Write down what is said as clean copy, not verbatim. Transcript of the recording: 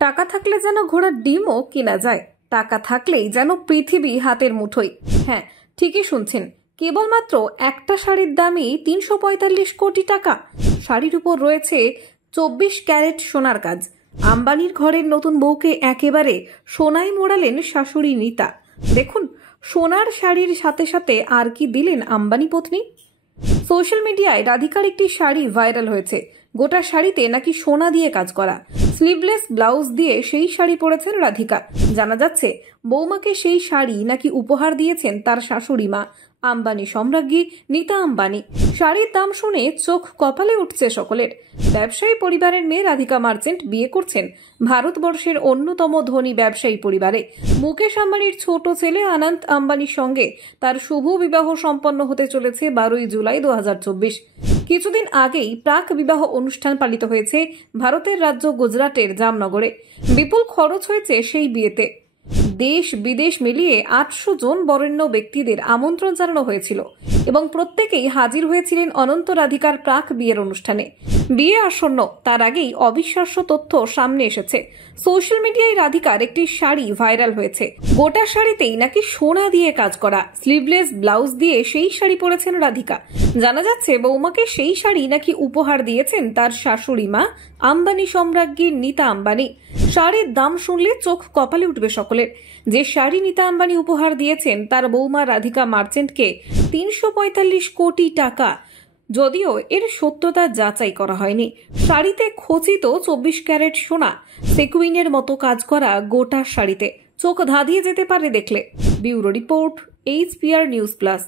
টাকা থাকলে যেন ঘোড়ার ডিমও কেনা যায়, টাকা থাকলেই যেন পৃথিবী হাতের মুঠোয়। হ্যাঁ, ঠিকই শুনছেন, কেবলমাত্র একটা শাড়ির দামই ৩৪৫ কোটি টাকা। শাড়ির উপর রয়েছে ২৪ ক্যারেট সোনার কাজ। আম্বানির ঘরের নতুন বউকে একেবারে সোনায় মোড়ালেন শাশুড়ি নীতা। দেখুন, সোনার শাড়ির সাথে সাথে আর কি দিলেন আম্বানি পত্নী। সোশ্যাল মিডিয়ায় রাধিকার একটি শাড়ি ভাইরাল হয়েছে। গোটা শাড়িতে নাকি সোনা দিয়ে কাজ করা, স্লিভলেস ব্লাউজ দিয়ে সেই শাড়ি পরেছেন রাধিকা। জানা যাচ্ছে, বৌমাকে সেই শাড়ি নাকি উপহার দিয়েছেন তার শাশুড়ি মা আম্বানি সম্রাজ্ঞী নীতা আম্বানি। শাড়ির দাম শুনে চোখ কপালে উঠছে সকলের। ব্যবসায়ী পরিবারের মেয়ে রাধিকা মার্চেন্ট বিয়ে করছেন ভারতবর্ষের অন্যতম ধনী ব্যবসায়ী পরিবারে। মুকেশ আম্বানির ছোট ছেলে অনন্ত আম্বানির সঙ্গে তার শুভ বিবাহ সম্পন্ন হতে চলেছে 12ই জুলাই 2024। কিছুদিন আগেই প্রাক বিবাহ অনুষ্ঠান পালিত হয়েছে ভারতের রাজ্য গুজরাটের জামনগরে। বিপুল খরচ হয়েছে সেই বিয়েতে। দেশ বিদেশ মিলিয়ে ৮০০ জন বরেণ্য ব্যক্তিদের আমন্ত্রণ জানানো হয়েছিল এবং প্রত্যেকেই হাজির হয়েছিলেন অনন্ত রাধিকার প্রাক বিয়ের অনুষ্ঠানে। বিয়ে আসন্ন, তার আগেই অবিশ্বাস্য তথ্য সামনে এসেছে। সোশ্যাল মিডিয়ায় রাধিকার একটি শাড়ি ভাইরাল হয়েছে। গোটা শাড়িতেই নাকি সোনা দিয়ে কাজ করা, স্লিভলেস ব্লাউজ দিয়ে সেই শাড়ি পরেছেন রাধিকা। জানা যাচ্ছে, বৌমাকে সেই শাড়ি নাকি উপহার দিয়েছেন তার শাশুড়ি মা আম্বানি সম্রাজ্ঞী নীতা আম্বানি। শাড়ির দাম শুনলে চোখ কপালে উঠবে সকলের। যে শাড়ি নীতা আম্বানি উপহার দিয়েছেন তার বৌমা রাধিকা মার্চেন্টকে ৩৪৫ কোটি টাকা, যদিও এর সত্যতা যাচাই করা হয়নি। শাড়িতে খচিত ২৪ ক্যারেট সোনা, সেকুইনের মতো কাজ করা গোটা শাড়িতে চোখ ধাঁধিয়ে যেতে পারে দেখলে। Bureau report, HPR news plus.